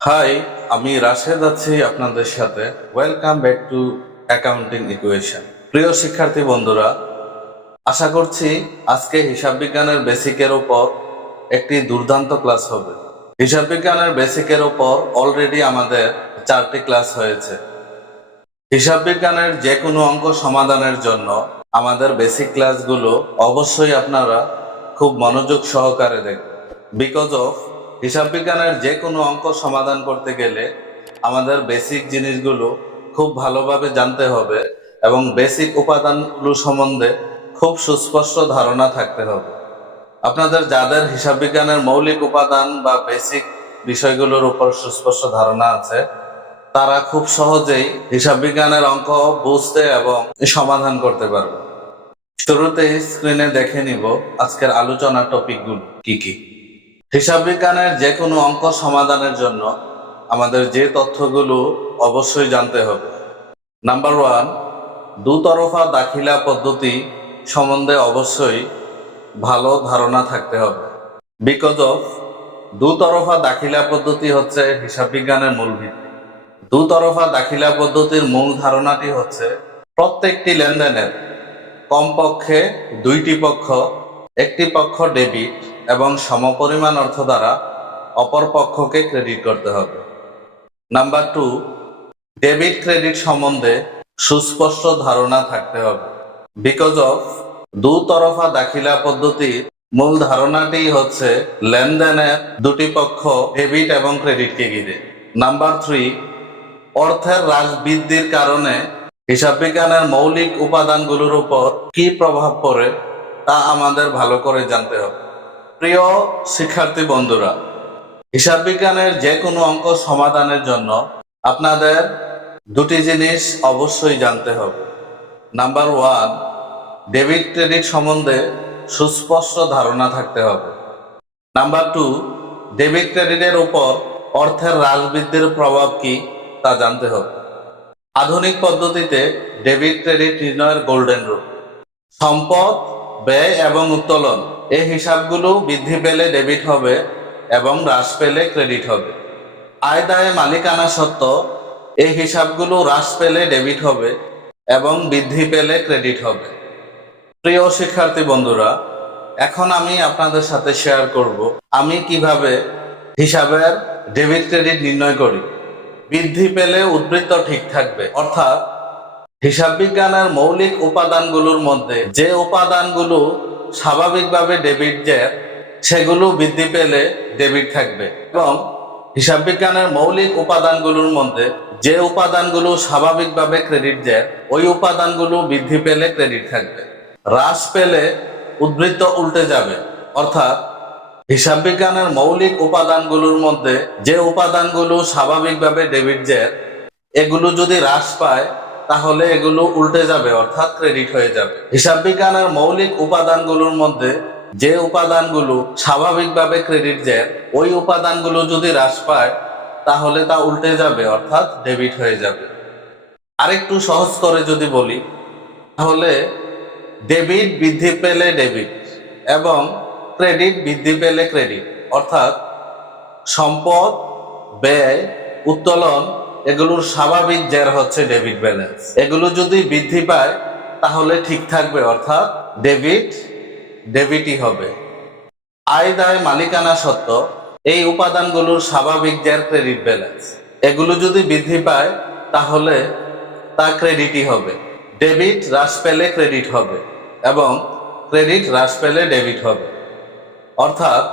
High, আমি রাশেদ আছি আপনাদের সাথে। Welcome back to accounting equation. প্রিয় শিক্ষার্থী বন্ধুরা, আশা করছি আজকে হিসাব বিজ্ঞানের বেসিকের উপর একটি দুর্দান্ত ক্লাস হবে। হিসাব বিজ্ঞানের বেসিকের উপর অলরেডি আমাদের 4টি ক্লাস হয়েছে। হিসাব বিজ্ঞানের যে কোনো অঙ্ক সমাধানের জন্য আমাদের বেসিক ক্লাসগুলো অবশ্যই আপনারা খুব মনোযোগ সহকারে দেখবেন। বিকজ অফ হিসাব বিজ্ঞানের যে কোনো অঙ্ক সমাধান করতে গেলে আমাদের বেসিক জিনিসগুলো খুব ভালোভাবে জানতে হবে এবং বেসিক উপাদানগুলো সম্বন্ধে খুব সুস্পষ্ট ধারণা থাকতে হবে। আপনাদের যাদের হিসাব বিজ্ঞানের মৌলিক উপাদান বা বেসিক বিষয়গুলোর উপর সুস্পষ্ট ধারণা আছে, তারা খুব সহজেই হিসাব বিজ্ঞানের অঙ্ক বুঝতে এবং সমাধান করতে পারবে। শুরুতেই স্ক্রিনে দেখে নিব আজকের আলোচনার টপিকগুলো কি কি। হিসাব বিজ্ঞানের যে কোনো অঙ্ক সমাধানের জন্য আমাদের যে তথ্যগুলো অবশ্যই জানতে হবে। নাম্বার 1, দুতরফা দাখিলা পদ্ধতি সম্বন্ধে অবশ্যই ভালো ধারণা থাকতে হবে। বিকজ অফ দুতরফা দাখিলা পদ্ধতি হচ্ছে হিসাব বিজ্ঞানের মূল ভিত্তি। দুতরফা দাখিলা পদ্ধতির মূল ধারণাটি হচ্ছে প্রত্যেকটি লেনদেনের কমপক্ষে দুইটি পক্ষ, একটি পক্ষ ডেবিট এবং সমপরিমাণ অর্থ দ্বারা অপর পক্ষকে ক্রেডিট করতে হবে। নাম্বার 2, ডেবিট ক্রেডিট সম্বন্ধে সুস্পষ্ট ধারণা থাকতে হবে। বিকজ অফ দুতরফা দাখিলা পদ্ধতির মূল ধারণাটি হচ্ছে লেনদেনের দুটি পক্ষ ডেবিট এবং ক্রেডিটকে ঘিরে। নাম্বার 3, অর্থের হ্রাস বৃদ্ধির কারণে হিসাব বিজ্ঞানের মৌলিক উপাদানগুলোর উপর কি প্রভাব পড়ে তা আমাদের ভালো করে জানতে হবে। প্রিয় শিক্ষার্থী বন্ধুরা, হিসাব বিজ্ঞানের যে কোনো অঙ্ক সমাধানের জন্য আপনাদের দুটি জিনিস অবশ্যই জানতে হবে। নাম্বার 1, ডেবিট ক্রেডিট সম্বন্ধে সুস্পষ্ট ধারণা থাকতে হবে। নাম্বার 2, ডেবিট ক্রেডিটের উপর অর্থের হ্রাস বৃদ্ধির প্রভাব কি তা জানতে হবে। আধুনিক পদ্ধতিতে ডেবিট ক্রেডিট নির্ণয়ের গোল্ডেন রুল: সম্পদ, ব্যয় এবং উত্তোলন এই হিসাবগুলো বৃদ্ধি পেলে ডেবিট হবে এবং হ্রাস পেলে ক্রেডিট হবে। আয় দায়ে মালিকানা সত্ত্ব এই হিসাবগুলো হ্রাস পেলে ডেবিট হবে এবং বৃদ্ধি পেলে ক্রেডিট হবে। প্রিয় শিক্ষার্থী বন্ধুরা, এখন আমি আপনাদের সাথে শেয়ার করব আমি কিভাবে হিসাবের ডেবিট ক্রেডিট নির্ণয় করি। বৃদ্ধি পেলে উদ্বৃত্ত ঠিক থাকবে, অর্থাৎ হিসাব বিজ্ঞানের মৌলিক উপাদানগুলোর মধ্যে যে উপাদানগুলো স্বাভাবিকভাবে ডেবিট জের, সেগুলো বৃদ্ধি পেলে ডেবিট থাকবে, এবং হিসাব বিজ্ঞানের মৌলিক উপাদানগুলোর মধ্যে যে উপাদানগুলো স্বাভাবিকভাবে ক্রেডিট জের, ওই উপাদানগুলো বৃদ্ধি পেলে ক্রেডিট থাকবে। হ্রাস পেলে উদ্বৃত্ত উল্টে যাবে, অর্থাৎ হিসাব বিজ্ঞানের মৌলিক উপাদানগুলোর মধ্যে যে উপাদানগুলো স্বাভাবিকভাবে ডেবিট জের, এগুলো যদি হ্রাস পায় তাহলে এগুলো উল্টে যাবে, অর্থাৎ ক্রেডিট হয়ে যাবে। হিসাব বিজ্ঞানের মৌলিক উপাদানগুলোর মধ্যে যে উপাদানগুলো স্বাভাবিকভাবে ক্রেডিট জের, ওই উপাদানগুলো যদি হ্রাস পায় তাহলে তা উল্টে যাবে, অর্থাৎ ডেবিট হয়ে যাবে। আরেকটু সহজ করে যদি বলি, তাহলে ডেবিট বৃদ্ধি পেলে ডেবিট এবং ক্রেডিট বৃদ্ধি পেলে ক্রেডিট, অর্থাৎ সম্পদ, ব্যয়, উত্তোলন এগুলোর স্বাভাবিক জের হচ্ছে ডেবিট ব্যালেন্স। এগুলো যদি বৃদ্ধি পায় তাহলে ঠিক থাকবে, অর্থাৎ ডেবিটই হবে। আয় দায় মালিকানা সত্ত্ব এই উপাদানগুলোর স্বাভাবিক জের ক্রেডিট ব্যালেন্স। এগুলো যদি বৃদ্ধি পায় তাহলে তা ক্রেডিটই হবে। ডেবিট হ্রাস পেলে ক্রেডিট হবে এবং ক্রেডিট হ্রাস পেলে ডেবিট হবে, অর্থাৎ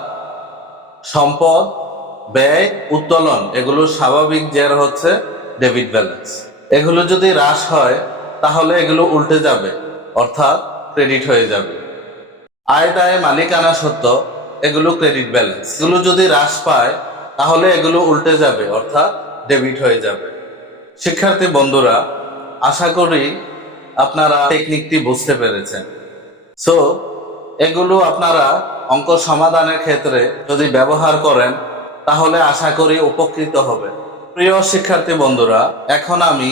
সম্পদ, ব্যয়, উত্তোলন এগুলোর স্বাভাবিক জের হচ্ছে ডেবিট ব্যালেন্স। এগুলো যদি হ্রাস হয় তাহলে এগুলো উল্টে যাবে, অর্থাৎ ক্রেডিট হয়ে যাবে। আয় দায়ে মালিকানা সত্ত্ব এগুলো ক্রেডিট ব্যালেন্স। এগুলো যদি হ্রাস পায় তাহলে এগুলো উল্টে যাবে, অর্থাৎ ডেবিট হয়ে যাবে। শিক্ষার্থী বন্ধুরা, আশা করি আপনারা টেকনিকটি বুঝতে পেরেছেন। সো এগুলো আপনারা অঙ্ক সমাধানের ক্ষেত্রে যদি ব্যবহার করেন তাহলে আশা করি উপকৃত হবেন। প্রিয় শিক্ষার্থী বন্ধুরা, এখন আমি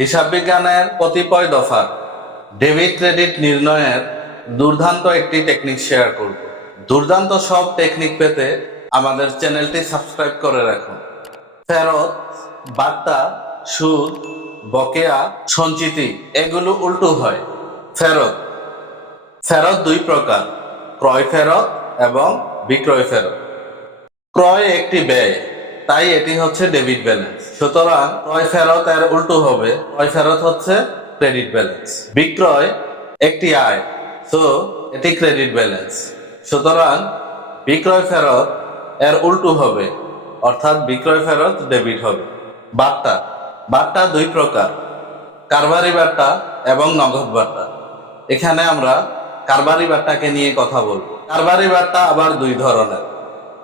হিসাব বিজ্ঞানের কতিপয় দফা ডেবিট ক্রেডিট নির্ণয়ের দুর্দান্ত একটি টেকনিক শেয়ার করব। দুর্দান্ত সব টেকনিক পেতে আমাদের চ্যানেলটি সাবস্ক্রাইব করে রাখুন। ফেরত, বার্তা, সুদ, বকেয়া, সঞ্চিতি এগুলো উল্টো হয়। ফেরত, ফেরত দুই প্রকার, ক্রয় ফেরত এবং বিক্রয় ফেরত। ক্রয় একটি ব্যয়, তাই এটি হচ্ছে ডেবিট ব্যালেন্স। সুতরাং ক্রয় ফেরত এর উল্টো হবে, ক্রয় ফেরত হচ্ছে ক্রেডিট ব্যালেন্স। বিক্রয় একটি আয়, তো এটি ক্রেডিট ব্যালেন্স। সুতরাং বিক্রয় ফেরত এর উল্টো হবে, অর্থাৎ বিক্রয় ফেরত ডেবিট হবে। বার্তা, বার্তা দুই প্রকার, কারবারি বার্তা এবং নগদ বার্তা। এখানে আমরা কারবারি বার্তাকে নিয়ে কথা বলবো। কারবারি বার্তা আবার দুই ধরনের,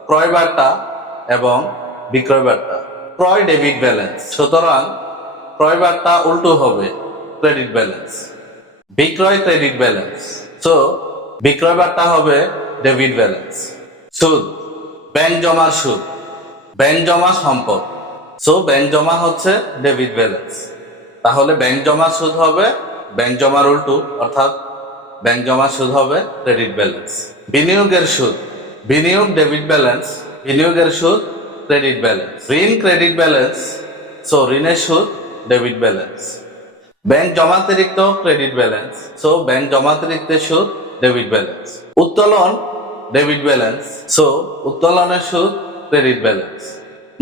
ক্রয় বার্তা এবং বিক্রয় বার্তা। ক্রয় ডেবিট ব্যালেন্স, সুতরাং ক্রয় বার্তা উল্টো হবে ক্রেডিট ব্যালেন্স। বিক্রয় ক্রেডিট ব্যালেন্স, সো বিক্রয় বার্তা হবে ডেবিট ব্যালেন্স। সুদ, ব্যাংক জমার সুদ, ব্যাংক জমা সম্পদ, সো ব্যাংক জমা হচ্ছে ডেবিট ব্যালেন্স। তাহলে ব্যাংক জমার সুদ হবে ব্যাংক জমার উল্টো, অর্থাৎ ব্যাংক জমার সুদ হবে ক্রেডিট ব্যালেন্স। বিনিয়োগের সুদ, বিনিয়োগ ডেবিট ব্যালেন্স, বিনিয়োগের সুদ ক্রেডিট ব্যালেন্স। ঋণ ক্রেডিট ব্যালেন্স, সো ঋণের সুদ ডেবিট ব্যালেন্স। ব্যাংক জমাতিরিক্ত ক্রেডিট ব্যালেন্স, সো ব্যাংক জমাতিরিক্তের সুদ ডেবিট ব্যালেন্স। উত্তোলন ডেবিট ব্যালেন্স, সো উত্তোলনের সুদ ক্রেডিট ব্যালেন্স।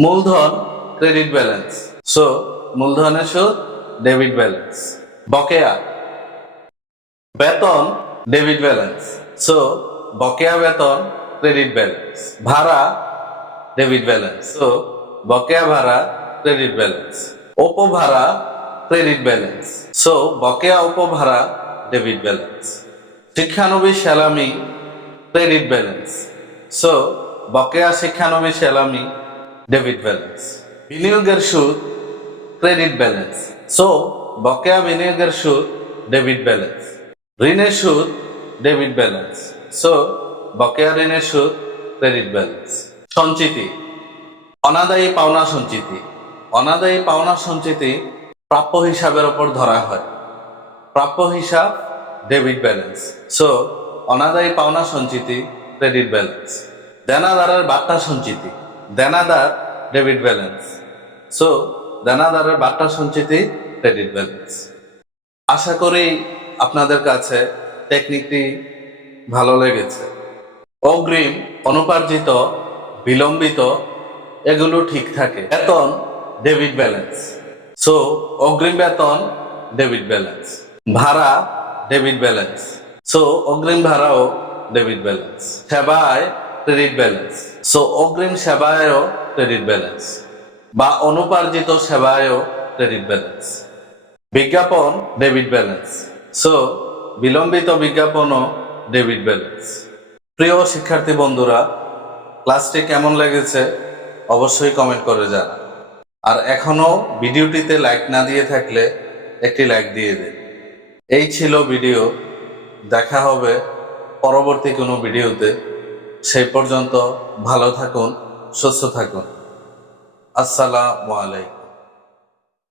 মূলধন ক্রেডিট ব্যালেন্স, সো মূলধনের সুদ ডেবিট ব্যালেন্স। বকেয়া, বেতন ডেবিট ব্যালেন্স, সো বকেয়া বেতন ক্রেডিট ব্যালেন্স। ভাড়া ডেবিট ব্যালেন্স, সো বকেয়া ভাড়া ক্রেডিট ব্যালেন্স। উপভাড়া ক্রেডিট ব্যালেন্স, সো বকেয়া উপভাড়া ডেবিট ব্যালেন্স। শিক্ষানবিশ সেলামি ক্রেডিট ব্যালেন্স, সো বকেয়া শিক্ষানবিশ সেলামি ডেবিট ব্যালেন্স। বিনিয়োগের সুদ ক্রেডিট ব্যালেন্স, সো বকেয়া বিনিয়োগের সুদ ডেবিট ব্যালেন্স। ঋণের সুদ ডেবিট ব্যালেন্স, সো বকেয়া ঋণের সুদ ক্রেডিট ব্যালেন্স। সঞ্চিতি, অনাদায়ী পাওনা সঞ্চিতি, অনাদায়ী পাওনা সঞ্চিতি প্রাপ্য হিসাবের ওপর ধরা হয়। প্রাপ্য হিসাব ডেবিট ব্যালেন্স, সো অনাদায়ী পাওনা সঞ্চিতি ক্রেডিট ব্যালেন্স। দেনাদারের বার্তা সঞ্চিতি, দেনাদার ডেবিট ব্যালেন্স, সো দেনাদারের বার্তা সঞ্চিতি ক্রেডিট ব্যালেন্স। আশা করি আপনাদের কাছে টেকনিকটি ভালো লেগেছে। অগ্রিম, অনুপার্জিত, বিলম্বিত এগুলো ঠিক থাকে। বেতন ডেবিট ব্যালেন্স, সো অগ্রিম বেতন ডেবিট ব্যালেন্স। ভাড়া ডেবিট ব্যালেন্স, সো অগ্রিম ভাড়াও ডেবিট ব্যালেন্স। সেবায় ক্রেডিট ব্যালেন্স, সো অগ্রিম সেবায়ও ক্রেডিট ব্যালেন্স বা অনুপার্জিত সেবায়ও ক্রেডিট ব্যালেন্স। বিজ্ঞাপন ডেবিট ব্যালেন্স, সো বিলম্বিত বিজ্ঞাপনও ডেবিট ব্যালেন্স। প্রিয় শিক্ষার্থী বন্ধুরা, ক্লাসটি কেমন লেগেছে অবশ্যই কমেন্ট করে জানান। আর এখনো ভিডিওটিতে লাইক না দিয়ে থাকলে একটি লাইক দিয়ে দিন। এই ছিল ভিডিও, দেখা হবে পরবর্তী কোনো ভিডিওতে। সেই পর্যন্ত ভালো থাকুন, সুস্থ থাকুন। আসসালামু আলাইকুম।